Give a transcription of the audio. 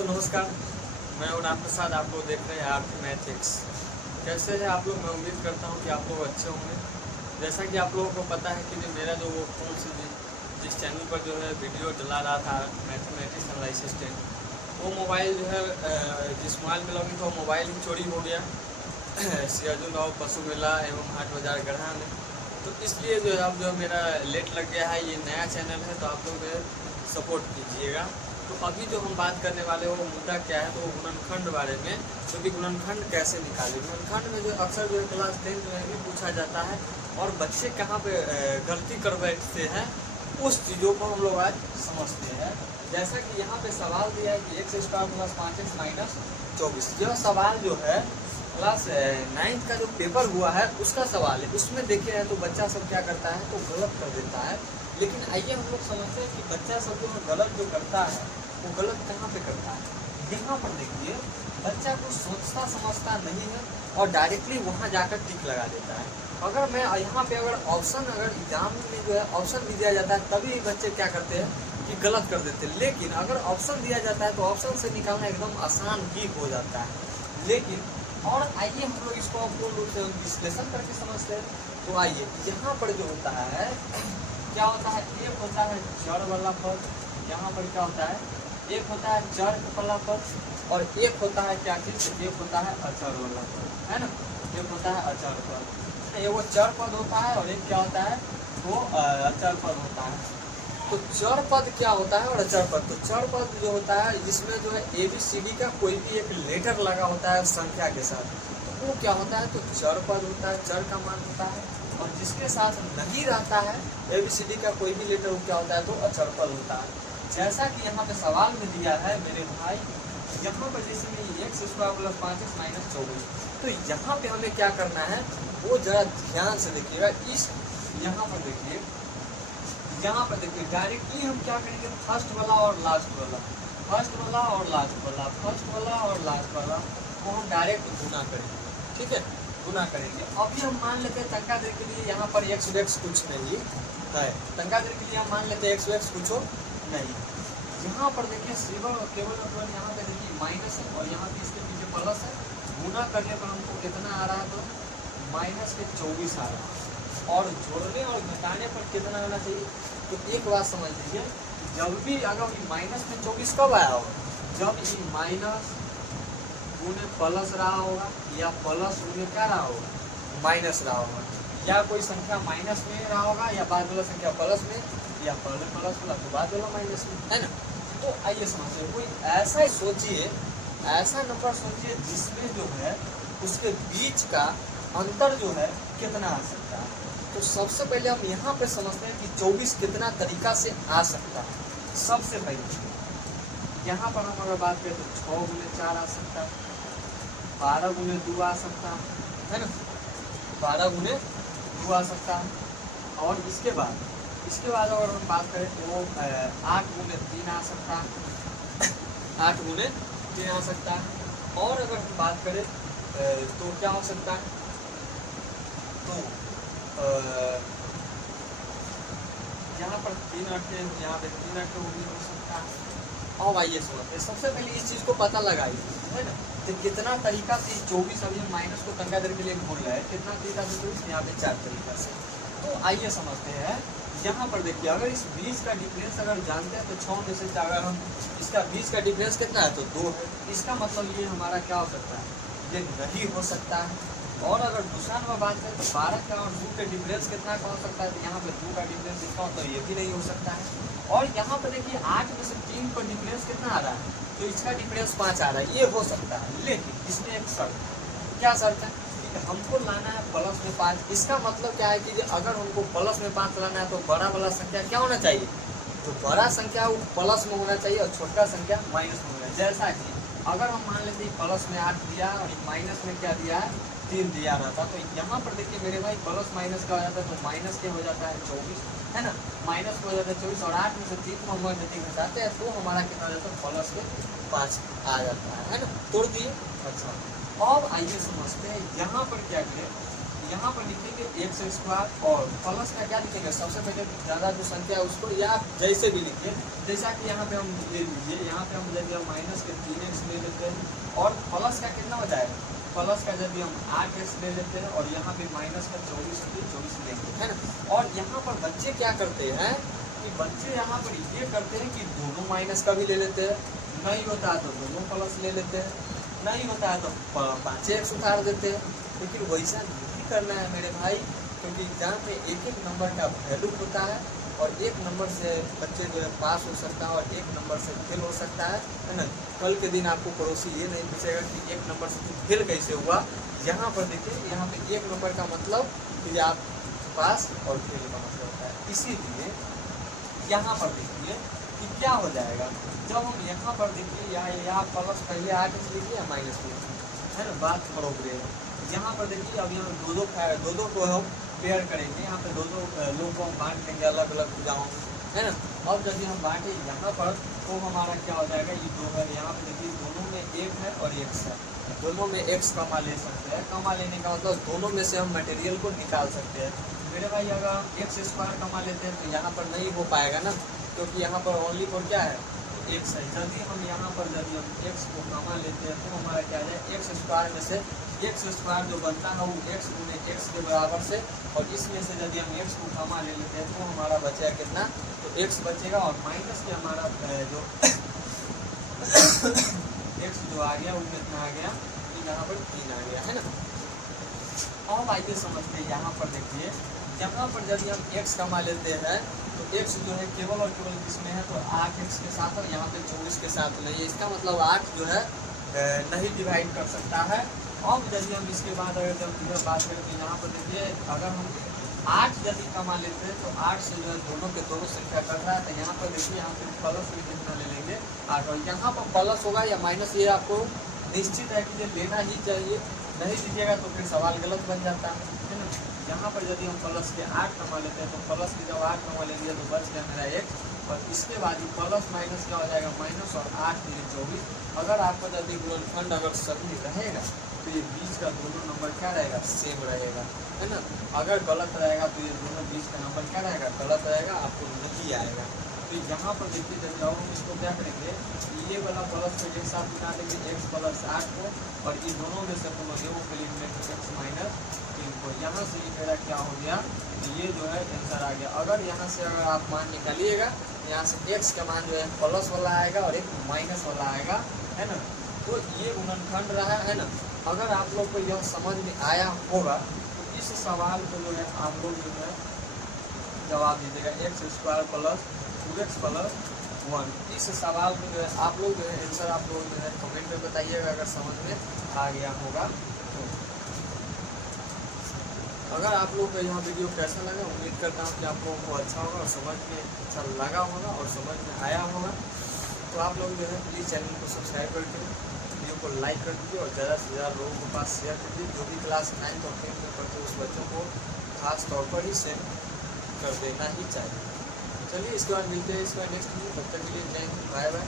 दोस्तों नमस्कार, मैं उड़ान प्रसाद। आप लोग देख रहे हैं आपकी मैथिक्स। कैसे है आप लोग? मैं उम्मीद करता हूँ कि आप लोग अच्छे होंगे। जैसा कि आप लोगों को पता है कि जो मेरा जो वो फोन से जिस चैनल पर जो है वीडियो डला रहा था मैथमेटिक्स एनालिसिस असिस्टेंट, वो मोबाइल जो है जिस मोबाइल में लॉगिन था वो मोबाइल ही चोरी हो गया सियाजुल और पशु मेला एवं हाट बाजार गढ़ा में। तो इसलिए जो है अब जो मेरा लेट लग गया है। ये नया चैनल है तो आप लोग सपोर्ट कीजिएगा। तो अभी जो हम बात करने वाले वो मुद्दा क्या है, तो वो गुणनखंड बारे में। तो कि गुणनखंड कैसे निकाले। गुणनखंड में जो अक्सर जो क्लास 10 में भी पूछा जाता है और बच्चे कहाँ पे गलती कर बैठते हैं, उस चीज़ों को हम लोग आज समझते हैं। जैसा कि यहाँ पे सवाल दिया है कि x² + 5x - 24। यह सवाल जो है क्लास 9 का जो पेपर हुआ है उसका सवाल है। उसमें देखे हैं तो बच्चा सब क्या करता है तो गलत कर देता है। लेकिन आइए हम लोग समझते हैं कि बच्चा सब जो गलत जो करता है वो गलत कहाँ पे करता है। यहाँ पर देखिए, बच्चा कुछ सोचता समझता नहीं है और डायरेक्टली वहाँ जाकर टिक लगा देता है। अगर मैं यहाँ पे अगर एग्जाम में जो है ऑप्शन भी दिया जाता है तभी बच्चे क्या करते हैं कि गलत कर देते हैं। लेकिन अगर ऑप्शन दिया जाता है तो ऑप्शन से निकालना एकदम आसान ही हो जाता है। लेकिन और आइए हम लोग इसको पूर्ण रूप से विश्लेषण करके समझते हैं। तो आइए यहाँ पर जो होता है क्या होता है, एक होता है जड़ वाला पद। यहाँ पर क्या होता है, एक होता है चर वाला पद और एक होता है क्या चीज, एक होता है अचर वाला पद, है ना। एक होता है अचर पद, ये वो चर पद होता है और एक क्या होता है वो अचर पद होता है। तो चर पद क्या होता है और अचर पद। तो चर पद जो होता है जिसमें जो है ABCD का कोई भी एक लेटर लगा होता है संख्या के साथ, तो वो क्या होता है तो चर पद होता है, चर का मान होता है। और जिसके साथ नहीं रहता है ABCD का कोई भी लेटर, वो क्या होता है तो अचर पद होता है। जैसा कि यहाँ पे सवाल में दिया है मेरे भाई, यहाँ पर जैसे x² + 5x - 24। तो यहाँ पे हमें क्या करना है वो जरा ध्यान से देखिएगा। इस यहाँ पर देखिए, यहाँ पर देखिए डायरेक्टली हम क्या करेंगे, फर्स्ट वाला और लास्ट वाला, फर्स्ट वाला और लास्ट वाला, फर्स्ट वाला और लास्ट वाला को हम डायरेक्ट गुना करेंगे। ठीक है, गुना करेंगे। अभी हम मान लेते हैं तंका देर के लिए यहाँ पर x कुछ नहीं है। तंका देर के लिए हम मान लेते हैं x कुछ नहीं। यहाँ पर देखिए केवल यहाँ पे देखिए माइनस है और यहाँ पे इसके पीछे प्लस है। गुना करने पर हमको कितना आ रहा है तो -24 आ रहा है। और जोड़ने और घटाने पर कितना आना चाहिए, तो एक बात समझ लीजिए, जब भी अगर -24 कब आया होगा, जब ये माइनस गुने प्लस रहा होगा या प्लस गुने क्या रहा होगा, माइनस रहा होगा, या कोई संख्या माइनस में रहा होगा या बाद वाला संख्या प्लस में, या पहले प्लस वाला तो बाद वाला माइनस में, है ना। तो आइए समझिए, कोई ऐसा ही सोचिए, ऐसा नंबर सोचिए जिसमें जो है उसके बीच का अंतर जो है कितना आ सकता है। तो सबसे पहले हम यहाँ पे समझते हैं कि 24 कितना तरीका से आ सकता है। सबसे पहले यहाँ पर हम अगर बात करें तो 6 × 4 आ सकता है, 12 × 2 आ सकता है ना, 12 × 2 आ सकता है। और इसके बाद अगर हम बात करें तो 8 × 3 आ सकता है, 8 × 3 आ सकता है। और अगर हम बात करें तो क्या हो सकता है, तो यहाँ पर 3 8 यहाँ पे 3 8 भी हो सकता है। अब आइए समझते हैं, सबसे पहले इस चीज़ को पता लगाइए, है ना। तो कितना तरीका से 24 अभी हम माइनस को तंगा देर के लिए बोल रहे हैं, कितना तरीका से 24, यहाँ पे 4 तरीका से। तो आइए समझते हैं। यहाँ पर देखिए, अगर इस बीच का डिफरेंस अगर जानते हैं तो 6 में से अगर हम इसका बीच का डिफरेंस कितना है तो 2 है। इसका मतलब ये हमारा क्या हो सकता है, ये नहीं हो सकता है। और अगर दूसरा नंबर बात करें तो 12 का और 2 के डिफरेंस कितना का हो सकता है, तो यहाँ पे 2 का डिफरेंस इसका तो ये भी नहीं हो सकता है। और यहाँ पर देखिए 8 में से 3 पर डिफरेंस कितना आ रहा है, तो इसका डिफरेंस 5 आ रहा है, ये हो सकता है। लेकिन इसमें एक शर्त, क्या शर्त है, हमको लाना है प्लस में 5। इसका मतलब क्या है कि अगर हमको प्लस में 5 लाना है तो बड़ा वाला संख्या क्या होना चाहिए, तो बड़ा संख्या वो प्लस में होना चाहिए और छोटा संख्या माइनस में होना चाहिए। जैसा कि अगर हम मान लेते हैं प्लस में 8 दिया और माइनस में क्या दिया है 3 दिया रहता, तो यहाँ पर देखिए मेरे भाई प्लस माइनस का हो जाता है, तो माइनस क्या हो जाता है 24, है ना, माइनस हो जाता है 24। और 8 में से 3 को हम यदि घटाते हैं तो हमारा कितना हो जाता है प्लस के 5 आ जाता है ना, तोड़ दिए। अच्छा, अब आइए समझते हैं यहाँ पर क्या करें, यहाँ पर लिखेंगे एक्स स्क्वायर और प्लस का क्या लिखेंगे, सबसे पहले ज़्यादा जो संख्या है उसको या जैसे भी लिखिए, जैसा कि यहाँ पे हम ले लीजिए, यहाँ पे हम यदि हम माइनस के 3x ले लेते हैं और प्लस का कितना हो जाएगा, प्लस का यदि हम 8x ले लेते हैं और यहाँ पे माइनस का 24 लेंगे, है ना। और यहाँ पर बच्चे क्या करते हैं कि बच्चे यहाँ पर ये करते हैं कि दोनों माइनस का भी ले लेते हैं, नहीं होता है तो दोनों प्लस ले लेते हैं, नहीं होता है तो 5x उतार देते हैं। लेकिन वैसा नहीं करना है मेरे भाई, क्योंकि एग्जाम में एक एक नंबर का वैल्यू होता है और एक नंबर से बच्चे जो है पास हो सकता है और एक नंबर से फेल हो सकता है ना। कल के दिन आपको पड़ोसी ये नहीं पूछेगा कि एक नंबर से फेल कैसे हुआ। यहाँ पर देखिए, यहाँ पे एक नंबर का मतलब कि आप पास और फेल का मतलब होता है। इसीलिए यहाँ पर देखिए कि क्या हो जाएगा, जब हम यहाँ पर देखिए या प्लस पहले 8x लिखिए या माइनस लिखिए, है ना, बात बरोबर है। यहाँ पर देखिए अब यहाँ दो को हम पेयर करेंगे, यहाँ पे दो लोगों को हम बांट देंगे अलग अलग भुजाओं में, है ना। अब यदि हम बांटे यहाँ पर तो हमारा क्या हो जाएगा, ये दो है, यहाँ पे देखिए दोनों में एक है और x है, दोनों में x कमा ले सकते हैं। कमा लेने का मतलब दोनों में से हम मटेरियल को निकाल सकते हैं। मेरे भाई अगर हम एक्स स्क्वायर कमा लेते हैं तो यहाँ पर नहीं हो पाएगा ना, क्योंकि यहाँ पर ओनली फॉर क्या है, एक्स है। यदि हम यहाँ पर यदि हम एक्स को कमा लेते हैं तो हमारा क्या है, एक्स स्क्वायर में से एक्स स्क्वायर जो बनता है वो एक्स गुने एक्स के बराबर से, और इसमें से यदि हम एक्स को कमा ले लेते हैं तो हमारा बचेगा कितना, तो एक्स बचेगा और माइनस के हमारा जो एक्स जो आ गया वो कितना आ गया, यहाँ पर 3 आ गया, है ना। अब आइए समझते हैं, यहाँ पर देखिए, यहाँ पर यदि हम x कमा लेते हैं तो x जो है केवल और केवल किसमें है, तो 8x के साथ, और यहाँ पे 24 के साथ नहीं है। इसका मतलब 8 जो है नहीं डिवाइड कर सकता है। अब यदि हम इसके बाद अगर जब बात करें तो यहाँ पर देखिए, अगर हम 8 यदि कमा लेते हैं तो 8 से जो है दोनों के दोनों संख्या कर रहा है, तो यहाँ पर देखिए, यहाँ पे प्लस में कितना ले लेंगे 8, और यहाँ पर प्लस होगा या माइनस, ये आपको निश्चित है कि ये लेना ही चाहिए, नहीं लीजिएगा तो फिर सवाल गलत बन जाता है ना। यहाँ पर यदि हम प्लस के 8 कमा लेते हैं तो प्लस की जब 8 कमा लेंगे तो बच गया मेरा 1, और इसके बाद ही प्लस माइनस क्या हो जाएगा, माइनस, और 8 3 24। अगर आपका यदि गुणनखंड अगर सही रहेगा तो ये बीच का दोनों नंबर क्या रहेगा, सेम रहेगा, है ना। अगर गलत रहेगा तो ये दोनों बीच का नंबर क्या रहेगा, गलत रहेगा, आपको नहीं आएगा। तो यहाँ पर देखिए, जब हम इसको क्या करेंगे, ये वाला प्लस को एक साथ मिला देंगे x प्लस 8 को, और ये दोनों में से दोनों को लिख लेंगे x माइनस 3 को। यहाँ से ये मेरा क्या हो गया, ये जो है आंसर आ गया। अगर यहाँ से अगर आप मान निकालिएगा, यहाँ से x का मान जो है प्लस वाला आएगा और एक माइनस वाला आएगा, है ना। तो ये गुणनखंड रहा, है ना। अगर आप लोग को यह समझ में आया होगा तो इस सवाल को जो है आप लोग जो है जवाब दीजिएगा, x square plus 2x plus 1। इस सवाल में जो है आप लोग जो है आंसर आप लोग जो है कमेंट में बताइएगा अगर समझ में आ गया होगा तो। अगर आप लोग को यह वीडियो कैसा लगा, उम्मीद करता हूँ कि आप लोगों को अच्छा होगा और समझ में अच्छा लगा होगा और समझ में आया होगा। तो आप लोग जो है प्लीज़ चैनल को सब्सक्राइब करके वीडियो को लाइक कर दीजिए और ज़्यादा से ज़्यादा लोगों के पास शेयर कर दीजिए। जो भी क्लास 9th और 10th में पढ़ते उस बच्चों को खास तौर पर ही शेयर कर देना ही चाहिए। चलिए इसके बाद मिलते हैं इसका नेक्स्ट वीडियो, तब तक के लिए जय हिंद, बाय बाय।